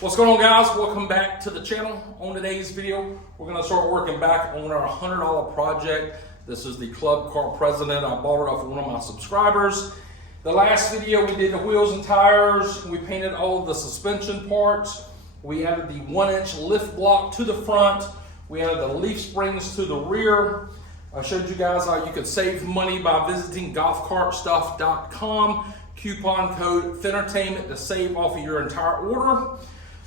What's going on, guys? Welcome back to the channel. On today's video, we're going to start working back on our $100 project. This is the club car Precedent. I bought it off of one of my subscribers. The last video, we did the wheels and tires. We painted all of the suspension parts. We added the 1-inch lift block to the front. We added the leaf springs to the rear. I showed you guys how you could save money by visiting golfcartstuff.com. Coupon code FINtertainment to save off of your entire order.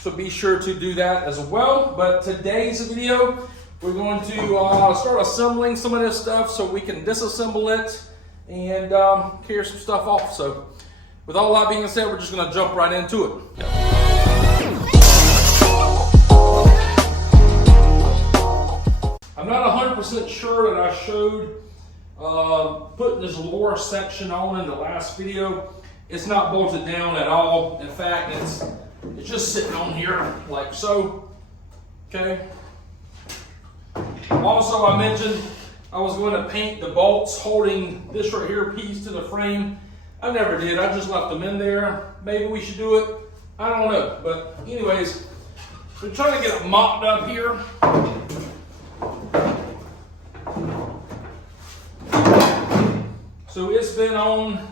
So be sure to do that as well. But today's video, we're going to start assembling some of this stuff so we can disassemble it and carry some stuff off. So with all that being said, we're just going to jump right into it. I'm not 100% sure that I showed putting this lower section on in the last video. It's not bolted down at all. In fact, it's just sitting on here like so. Okay. Also, I mentioned I was going to paint the bolts holding this right here piece to the frame. I never did. I just left them in there. Maybe we should do it. I don't know. But anyways, we're trying to get it mocked up here. So it's been on.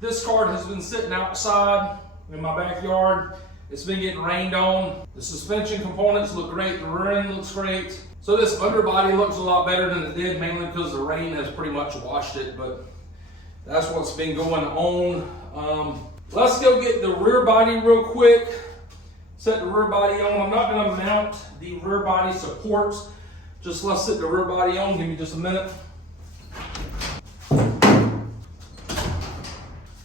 This cart has been sitting outside in my backyard. It's been getting rained on. The suspension components look great. The rear end looks great. So this underbody looks a lot better than it did, mainly because the rain has pretty much washed it, but that's what's been going on. Let's go get the rear body real quick. Set the rear body on. I'm not going to mount the rear body supports. Just let's set the rear body on. Give me just a minute.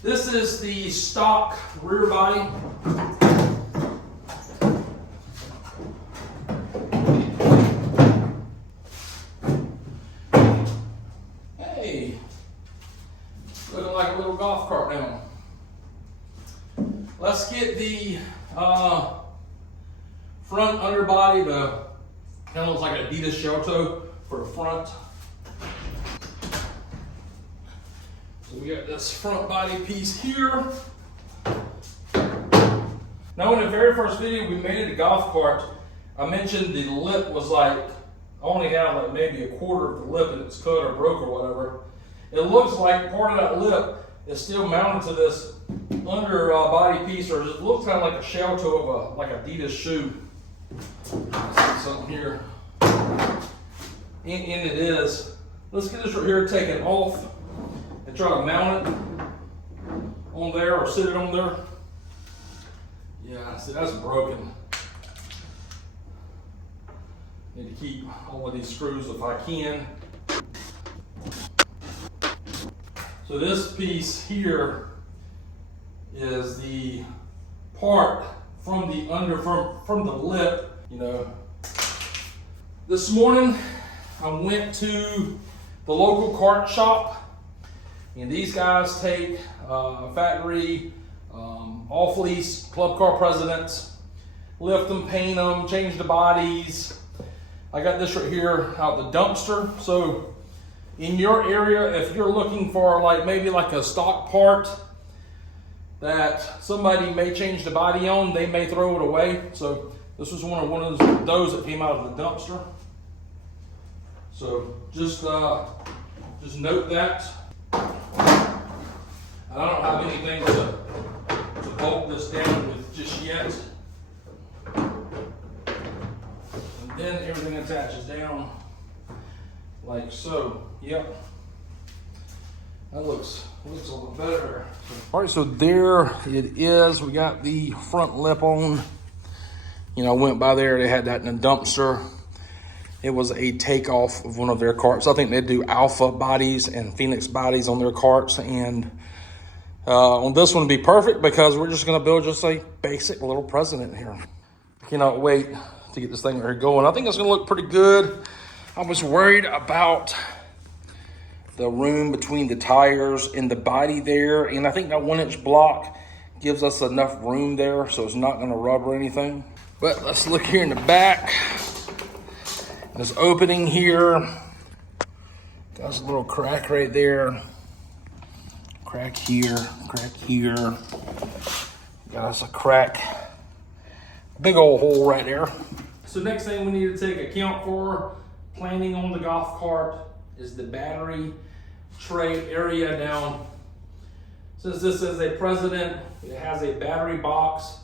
This is the stock rear body. Hey, looking like a little golf cart now. Let's get the front underbody, the kind of looks like an Adidas shell toe for the front. So we got this front body piece here. Now in the very first video we made the golf cart, I mentioned the lip was like, I only had like maybe a quarter of the lip and it's cut or broke or whatever. It looks like part of that lip is still mounted to this under body piece, or it looks kind of like a shell toe of a like Adidas shoe. Let's see something here. And it is. Let's get this right here taken off and try to mount it on there or sit it on there. Yeah, see, that's broken. Need to keep all of these screws if I can. So this piece here is the part from the from the lip, you know. This morning I went to the local cart shop, and these guys take factory off-lease club car Precedents, lift them, paint them, change the bodies. I got this right here out the dumpster. So in your area, if you're looking for like maybe like a stock part that somebody may change the body on, they may throw it away. So this was one of those that came out of the dumpster. So just note that. I don't have anything to bolt this down with just yet. And then everything attaches down like so. Yep. That looks a little better. All right, so there it is. We got the front lip on. You know, I went by there, they had that in a dumpster. It was a takeoff of one of their carts. I think they do Alpha bodies and Phoenix bodies on their carts. And on this one, it'd be perfect because we're just gonna build just a basic little Precedent here. Cannot wait to get this thing right here going. I think it's gonna look pretty good. I was worried about the room between the tires and the body there. And I think that 1-inch block gives us enough room there so it's not gonna rub or anything. But let's look here in the back. This opening here, got a little crack right there. Crack here, crack here. Got us a crack Big old hole right there. So next thing we need to take account for planning on the golf cart is the battery tray area. Now, since this is a Precedent, it has a battery box,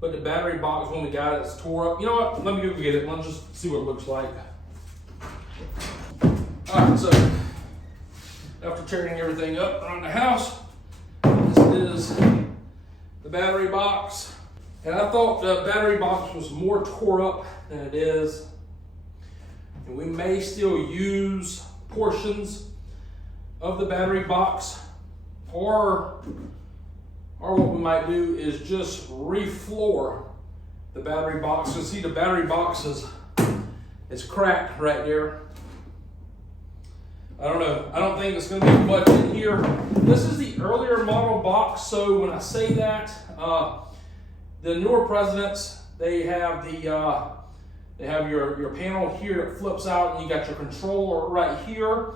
but the battery box, when we got it, it's tore up. You know what? Let me go get it. Let's just see what it looks like. All right, so after tearing everything up around the house, this is the battery box. And I thought the battery box was more tore up than it is. And we may still use portions of the battery box, or what we might do is just refloor the battery box. So see, the battery box is cracked right there. I don't know. I don't think it's going to be much in here. This is the earlier model box, so when I say that, the newer Precedents, they have the your panel here that flips out, and you got your controller right here.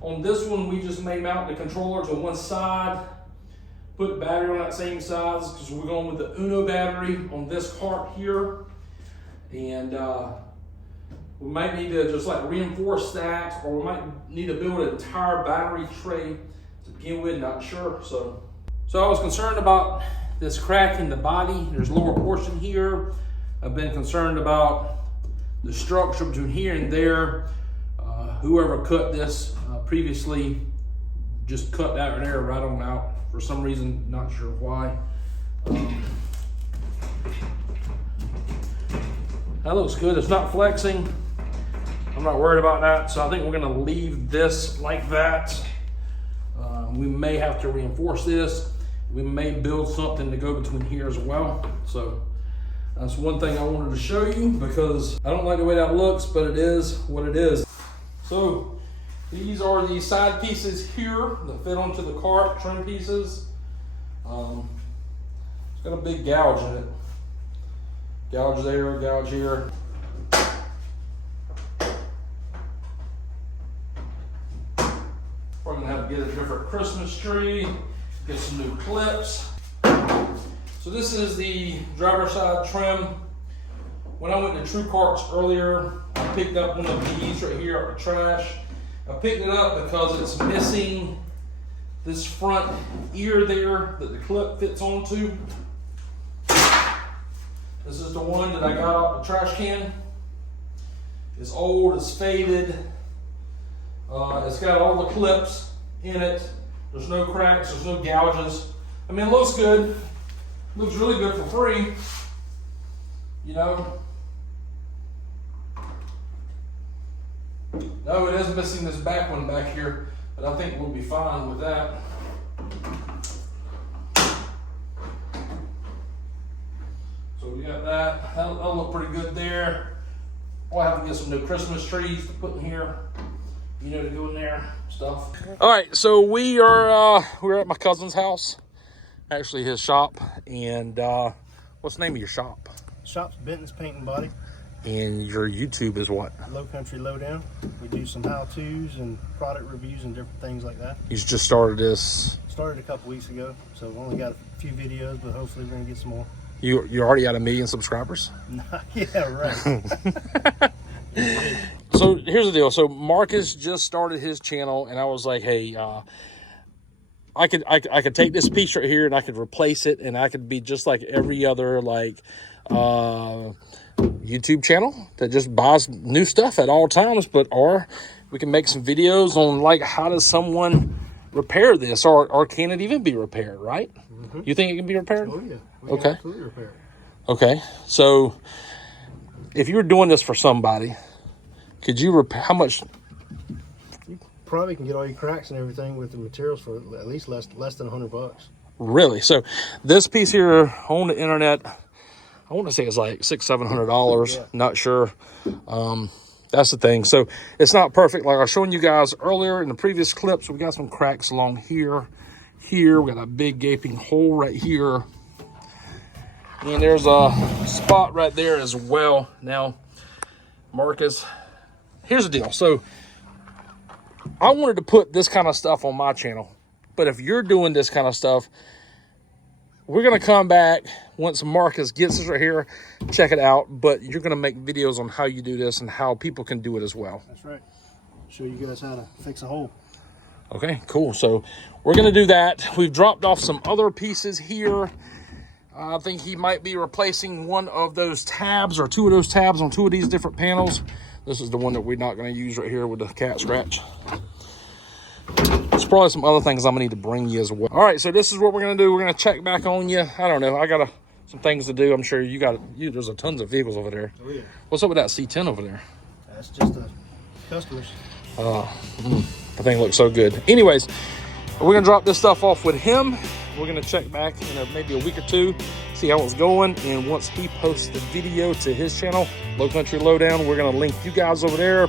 On this one, we just may mount the controller to one side, put the battery on that same side, because we're going with the Uno battery on this cart here, and we might need to just like reinforce that, or we might need to build an entire battery tray to begin with. Not sure. So I was concerned about this crack in the body. There's a lower portion here. I've been concerned about the structure between here and there. Whoever cut this previously just cut that there right on out for some reason, not sure why. That looks good. It's not flexing. I'm not worried about that, so I think we're gonna leave this like that. We may have to reinforce this. We may build something to go between here as well. So that's one thing I wanted to show you, because I don't like the way that looks, but it is what it is. So these are the side pieces here that fit onto the cart, trim pieces. It's got a big gouge in it. Gouge there, gouge here. We're gonna have to get a different Christmas tree, get some new clips. So this is the driver's side trim. When I went to True Carts earlier, I picked up one of these right here out of the trash. I picked it up because it's missing this front ear there that the clip fits onto. This is the one that I got out the trash can. It's old, it's faded. It's got all the clips in it. There's no cracks, there's no gouges. I mean, it looks good. It looks really good for free, you know. No, it is missing this back one back here, but I think we'll be fine with that. So we got that. That'll look pretty good there. We'll have to get some new Christmas trees to put in here, you know, to go in there, stuff. All right, so we're at my cousin's house, actually his shop, and what's the name of your shop? Shop's Benton's Paint and Body. And your YouTube is what? Lowcountry Lowdown. We do some how-tos and product reviews and different things like that. You just started this? Started a couple weeks ago, so we've only got a few videos, but hopefully we're gonna get some more. You already at 1 million subscribers? Yeah, right. So here's the deal. So Marcus just started his channel, and I was like, hey, I could take this piece right here and I could replace it, and I could be just like every other YouTube channel that just buys new stuff at all times, or we can make some videos on like how does someone repair this, or can it even be repaired, right? Mm-hmm. You think it can be repaired? Oh yeah. Okay. Absolutely repair it. Okay. So if you were doing this for somebody, could you repair, how much? You probably can get all your cracks and everything with the materials for at least less than $100. Really? So this piece here on the internet, I want to say it's like $600-700. Yeah. Not sure. That's the thing. So it's not perfect. Like I was showing you guys earlier in the previous clips, we got some cracks along here. Here, we got a big gaping hole right here. And there's a spot right there as well. Now, Marcus, here's the deal. So I wanted to put this kind of stuff on my channel. But if you're doing this kind of stuff, we're going to come back once Marcus gets us right here, check it out. But you're going to make videos on how you do this and how people can do it as well. That's right. Show you guys how to fix a hole. Okay, cool. So we're going to do that. We've dropped off some other pieces here. I think he might be replacing one of those tabs or two of those tabs on two of these different panels. This is the one that we're not going to use right here with the cat scratch. There's probably some other things I'm going to need to bring you as well. All right, so this is what we're going to do. We're going to check back on you. I don't know. I got some things to do. I'm sure you got there's a tons of vehicles over there. Oh, yeah. What's up with that C10 over there? That's just the customers. The thing looks so good. Anyways, we're going to drop this stuff off with him. We're going to check back in maybe a week or two, see how it's going. And once he posts the video to his channel, Lowcountry Lowdown, we're going to link you guys over there.